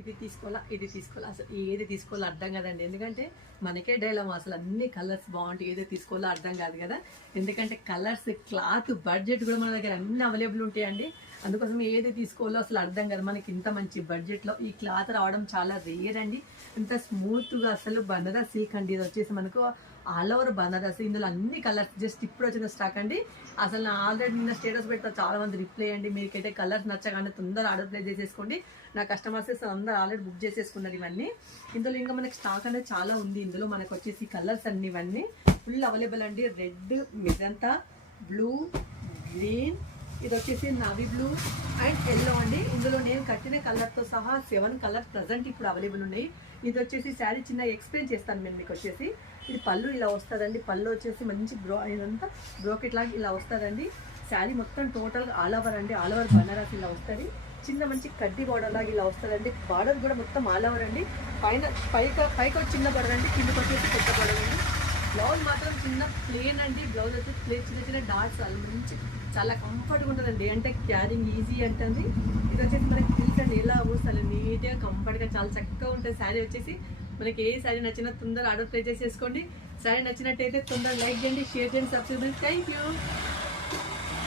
ఇది తీసుకోవాలా అసలు ఏది తీసుకోవాలో అర్థం కదండి. ఎందుకంటే మనకే డైలమా, అసలు అన్ని కలర్స్ బాగుంటాయి, ఏదో తీసుకోవాలో అర్థం కాదు కదా. ఎందుకంటే కలర్స్, క్లాత్, బడ్జెట్ కూడా మన దగ్గర అన్ని అవైలబుల్ ఉంటాయండి. అందుకోసం ఏది తీసుకోవాలో అసలు అర్థం కాదు. మనకి ఇంత మంచి బడ్జెట్లో ఈ క్లాత్ రావడం చాలా రేర్ అండి. ఇంత స్మూత్గా అసలు బనారస్ సిల్క్ అండి. ఇది వచ్చేసి మనకు ఆల్ ఓవర్ బనారస్. ఇందులో అన్ని కలర్స్ జస్ట్ ఇప్పుడు వచ్చిన స్టాక్ అండి. అసలు నా ఆల్రెడీ నిన్న స్టేటస్ పెడతా, చాలా మంది రిప్లై అండి. మీకైతే కలర్స్ నచ్చగానే తొందర ఆర్డర్ ప్లేస్ చేసేసుకోండి. నా కస్టమర్స్ అందరూ ఆల్రెడీ బుక్ చేసేసుకున్నారు ఇవన్నీ. ఇందులో ఇంకా మనకి స్టాక్ అనేది చాలా ఉంది. ఇందులో మనకు వచ్చేసి కలర్స్ అన్ని ఇవన్నీ ఫుల్ అవైలబుల్ అండి. రెడ్, మిజంతా, బ్లూ, గ్రీన్, ఇది వచ్చేసి నావీ బ్లూ అండ్ ఎల్లో అండి. ఇందులో నేను కట్టిన కలర్తో సహా 7 కలర్స్ ప్రజెంట్ ఇప్పుడు అవైలబుల్ ఉన్నాయి. ఇది వచ్చేసి శారీ చిన్న ఎక్స్ప్లెయిన్ చేస్తాను నేను మీకు. వచ్చేసి ఇది పళ్ళు ఇలా వస్తుందండి. పళ్ళు వచ్చేసి మంచి ఇదంతా బ్రోకెట్ లాగా ఇలా వస్తుందండి. శారీ మొత్తం టోటల్గా ఆల్ ఓవర్ అండి. ఆల్ ఓవర్ బనారస్ ఇలా వస్తుంది. చిన్న మంచి కడ్డీ బార్డర్ లాగా ఇలా వస్తుందండి. బార్డర్ కూడా మొత్తం ఆల్ ఓవర్ అండి. పైకి చిన్న బార్డర్ అండి, కిందకి వచ్చేసి పెద్ద బార్డర్ అండి. బ్లౌజ్ మాత్రం చిన్న ప్లేన్ అండి. బ్లౌజ్ వచ్చేసి ప్లేన్ చిన్న చిన్న డాట్స్ అలా మంచి చాలా కంఫర్ట్గా ఉంటుందండి. అంటే క్యారింగ్ ఈజీ అంటుంది. ఇది వచ్చేసి మనకి సిల్క్ అండి. ఎలా అసలు నీట్గా కంఫర్ట్గా చాలా చక్కగా ఉంటుంది. శారీ వచ్చేసి మనకి ఏ శారీ నచ్చినా తొందర ఆర్డర్ ప్లేస్ చేసేసుకోండి. శారీ నచ్చినట్టయితే తొందర లైక్ చేయండి, షేర్ చేయండి, సబ్స్క్రైబ్ చేయండి. Thank you.